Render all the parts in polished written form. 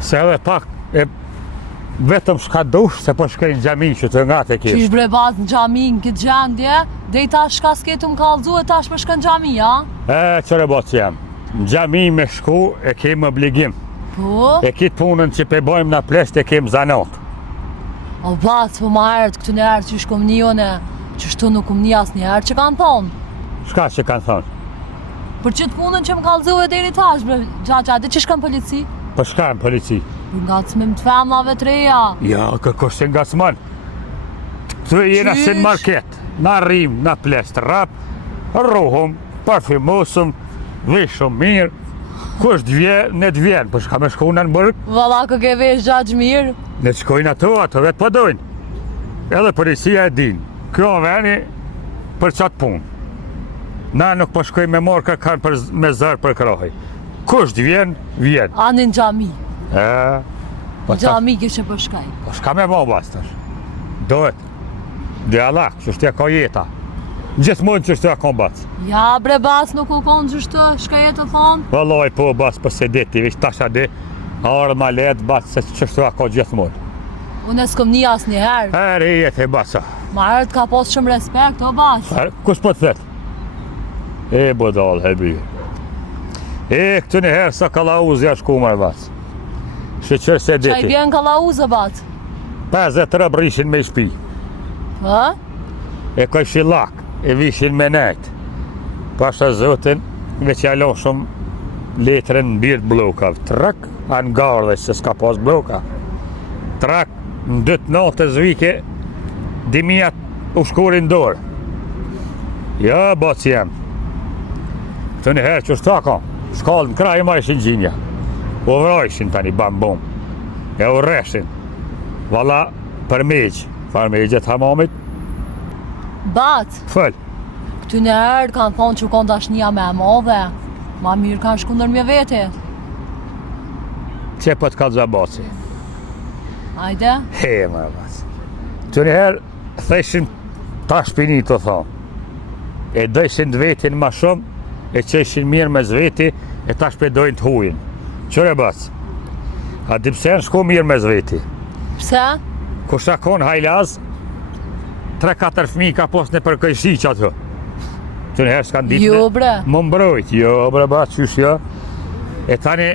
Se edhe pak e vetëm shka dush se po shkej në xhami që të nga të kish. Qish bre baz në xhami në këtë gjendje, dhe i tash shka s'ketu më kallëzu e tash më shkën në xhami, ja? Qëre bo që jam, në xhami me shku e kem obligim. Po? E kitë punën që pe bojmë në plesht e kem zanot. O baz, po ma herët këtu në herë që shkom një one, që shtu nuk kom një asë një herë që kanë thonë. Shka që kanë thonë? Për qëtë punën që më kallëzu e deri tash, bre, gjatë dhe që shkën polici? Po shka në polici? Për ngacmim të femnave të reja. Ja, kërkosh se ngacman. Të jena si në market, na rrim, na plest, rap, rruhum, parfimosum, veshëm mirë, kush t'vjen, ne t'vjen, për shka me shkona në bërg? Valla kë ke vesh gjaqë mirë. Ne të shkojnë ato vetë pëdojnë. Edhe policia e din, kjo veni për qatë punë. Na nuk po shkojnë me morë kërkan me zërë për krohej. Kush t'vjen, vjen. Ani në xhami. Po Xhami kishe për shkaj. Po shka me bo bastar. Dohet. Dhe Allah, që shtja ka jeta. Gjithmonë që shtja ka bas. Ja bre bas nuk u konë gjështë, shka jetë të thonë. Vallaj po bas për se deti, vish tasha de, a orë ma let bas se që shtja ka gjithmonë. Unë e s'kom një asë një herë. Ere jetë e basa. Ma herët ka posë shumë respekt, o bas. Kush po të thetë? E bodal, hebi. E këtë një herë sa kalauzja shkumar bas. Shqeqër se deti. Qa i bjen kalauzë, bat? 50 rëb rishin me shpi. Ha? E këshin lak, e vishin me nejt. Pasha zotin, veç jalon shumë letrën në birtë blokav. Trak, anë gardhe se s'ka pas bloka. Trak, në 2 natë zvike, dimijat u shkurin dorë. Ja, bac jem. Këtë një herë që shtaka, shkallë në kraj ma ishin gjinja. U vrajshin tani bambom. E u reshin. Valla, përmejgj. Përmejgjet hamamit. Bat, Fëll. këty në herë kanë thonë që konë dashnia me madhe. Ma mirë kanë shku ndër mje vete. Që po t'ka zabaci? Ajde? He, më rëbas. Të njëherë, theshin ta shpini të thonë. E dëshin të vetin ma shumë, e qeshin mirë me zveti, e ta shpedojnë të hujin. Qëre bas? A di pse në shku mirë me zveti? Pse? Kusha konë hajlaz, 3-4 fmi ka pos në përkëjshi që atë. Të njëherë s'kan ditë Jo bre. më mbrojt. Jo bre bas, qysh jo. E tani,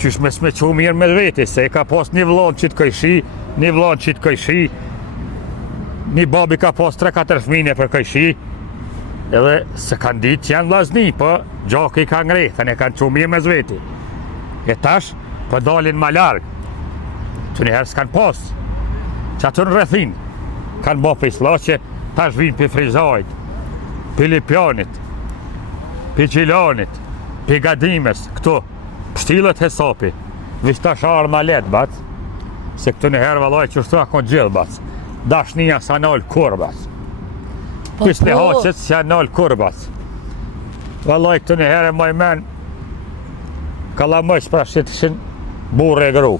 qysh me s'me qu mirë me zveti, se e ka pos një vlon që të këjshi, një vlon që të këjshi, një babi ka pos 3-4 fmi në përkëjshi, edhe se kanë ditë që janë vllazni, po gjoki ka ngrethën, e kanë qu mirë me zveti. E tash, po dalin ma largë. Që njëherë s'kanë pos. Që atë në rrethin, kanë bo për islaqe, tash vinë për frizajt, për lipjanit, për gjilanit, për gadimes, këto, pështilët hesapi. Vish tash arë ma let, bac, se këtu njëherë valoj që shtu akon gjithë, bac. Dashnia sa nalë kur, bac. Pis në hoqët sa nalë kur, bac. Valoj këtu njëherë moj men, kalamësh pra shqitëshin burë e gru.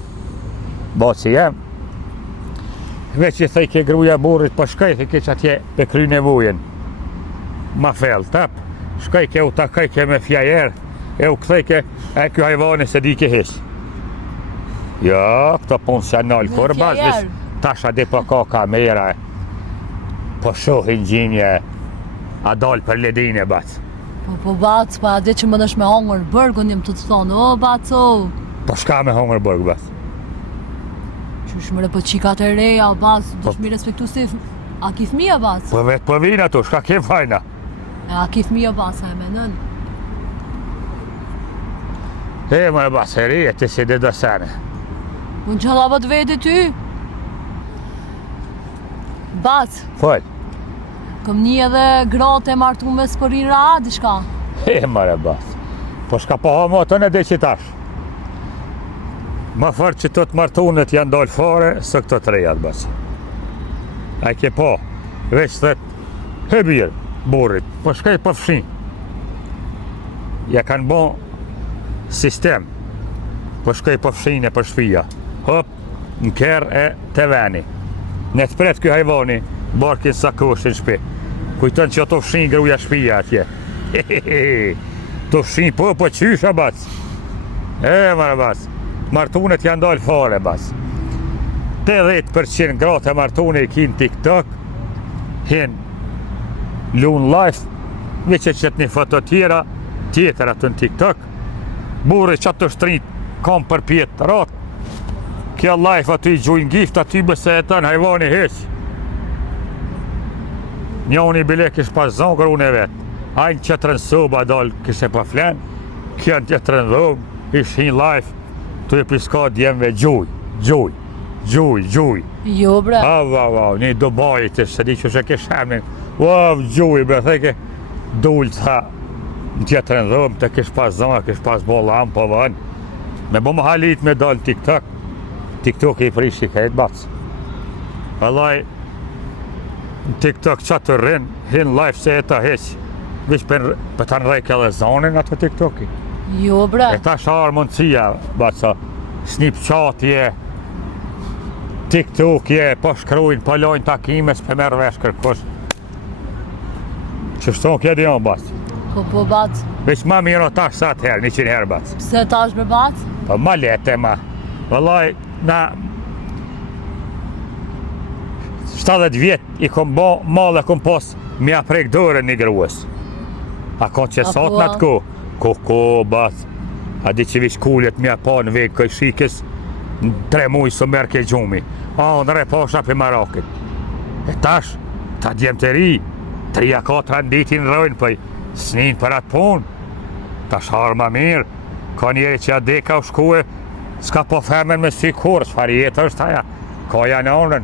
Bac që jem. Veç i thej ke gruja burrit, po shkaj ke që atje pe kry nevojen. Ma fel, tap, shkaj ke u takaj ke me fjajer, e u këthej ke, e kjo hajvani se di ke hish. Ja, këto punë se nalë kur, bazis, tasha di po ka kamera, po shohin gjinje, a dalë për ledine, bac. Po bac, pa ade që më dësh me hongër bërgun jem të thonë, o bac, o. Po shka me hongër bërg, bac. Qysh mëre po qikat e reja, bac, dush mi respektu si, a ki fmija, bac? Po vetë po vinë ato, shka ke fajna. E a ki fmija, bac, a e menën? E më e bac, e rije, të si dhe dësane. Unë që labat vete ty? Bac, Fëll. këm një edhe gratë e martu me s'përin ra, dishka? E më e bac. Po shka po ha motën e dhe që tash. Ma fërë që të të martunet janë dalë fare, së këtë të rejat, basi. A ke po, veç thët, hëbirë, burit, po shkaj po fshin. Ja kanë bon sistem, po shkaj po fshin e për shpija. Hop, në kerë e të veni. Ne të pret kjo hajvani, barkin sa koshin shpi. Kujton që ato fshin gruja shpija atje. To fshin po qysha, bac. E, mara, bac. martunet janë dalë fare bas. 80% gratë e martune i kinë TikTok, hinë lun life, veç e qëtë një foto tjetër atë në TikTok, burë që të shtrit, kam për pjetë të ratë, kja life aty gjujnë gift, aty bëse e tënë hajvani heq. Njoni bile kish pas zongër unë e vetë, ajnë qëtërën soba dalë kish e pa flenë, kja në qëtërën dhëmë, ish hinë life, të e piska djemve gjuj. Jo bre. Një Dubai të se di që shë kish hemin, gjuj bre, theke, dullë tha, në qëtërën dhëmë, të kish pas zongër, kish pas bo lamë, po vënë, me bo më halit me dalë TikTok, TikTok i prishi kajtë batës. Vallaj, në TikTok që të hinë live se e ta heq, vish për të nërejke edhe zonin atë TikToki. Jo bre. E ta sharë mundësia, batësa, Snapchat je, TikTok je, po shkrujnë, po lojnë takime, s'pe merë vesh kërkush. Që shtonë kje di janë batës. Po bat. Vish ma miro tash sa të herë, 100 herë batës. Pse tash bre bat? Po ma lete ma. Vallaj, na 70 vjet i kom bo, malë kom pos, mi a prek dore një gruës. A kon që sot në atë ko, bath. A di që vish kullet mi a pa në vejë këj shikës, në 3 mujë së merë ke gjumi. A, në reposha për Marakit. E tash, ta djemë të ri, 3-4 ditin rojnë pëj, s'nin për atë punë. Tash harë ma mirë, ka njeri që a deka u shkue, s'ka po femen me si kur, s'far jetë është aja, ka janë onën,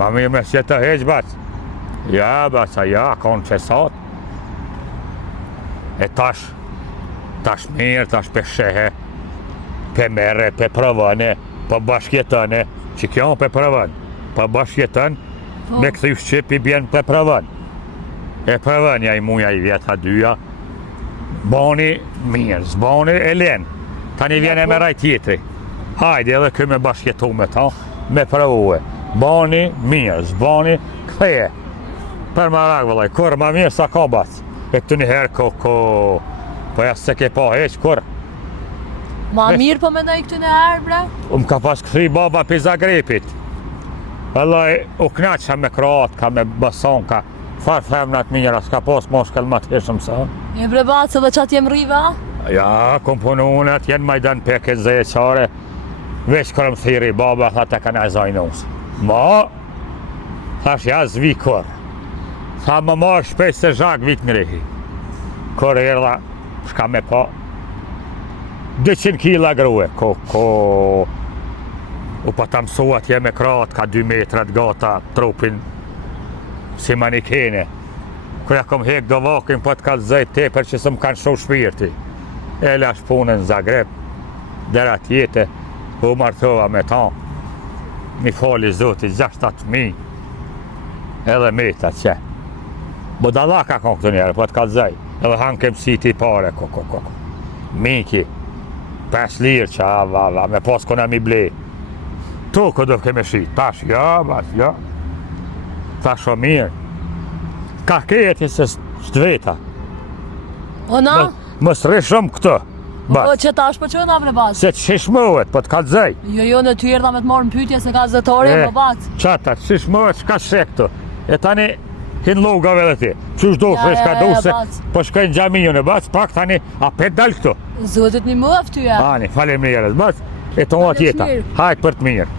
ma mirë me si të heq bac. Ja, baca, ja, konë që sot. E tash mirë, tash pe shehe, pe mere, pe provane, pe bashkjetane, që kjo pe provan, pe bashkjetan, me këthy shqip i bjen pe provan. E provanja i muja i vjeta dyja, boni mirë, zboni e len, tani vjene me raj tjetri. Hajde edhe këj me bashkjetu me ta, me provue. Bani mirë, zbani këtheje. Për marak vëllaj, kur ma mirë sa ka bac. E të njëherë po ja se ke pa heq, kur. Ma mirë po mendoj këtë në herë bre? Ka pas këthi baba për Zagrepit. Vëllaj, u knaqa me Kroat, ka me Bason, ka farë femnat mira, s'ka pas moshkel ma të heshëm sa. E bre bac, edhe qatë jem rive, a? Ja, komponunet, jenë majdan peke zëjeqare, veç kërëm thiri baba, tha të kanë e zajnus. Ma, thash ja zvi kur. Tha më marrë shpejt se zhak vit në rehi. Kur erdha, shka me pa, 200 kila grue, u pa ta mësuat je me krat, ka 2 metrat gata, trupin, si manikene. Kërja kom hek do vakin, po të kalzej teper që së më kanë shu shpirti. E lash punën në Zagreb, dera tjete, u martova me ta. Mi fali zotit 6-8.000, edhe meta që. Budallaka kon këtu njerë, po të kalzej, edhe hankem si ti pare, Miki, 5 lirë që me pas kona mi ble. Tu këtë keme shit, tash, ja, tash o mirë. Ka kejeti se s'dveta. Ona? Mës rishëm këtë. Po që tash po qëna bre bac? Se të shishmohet, po të kalzej. Jo në ty erdha me të marrë në pytje se ka zëtore, po bac. Qata, të shishmohet, shka shektu. E tani, hinë logave dhe ti. Qysh do shresh ka do se, po shkojnë gjamion e bac, pak tani, a pet dal këtu. Zotit një mëf ty e. Ani, falem njerës, bac, e tonë atjeta. Hajt për të mirë.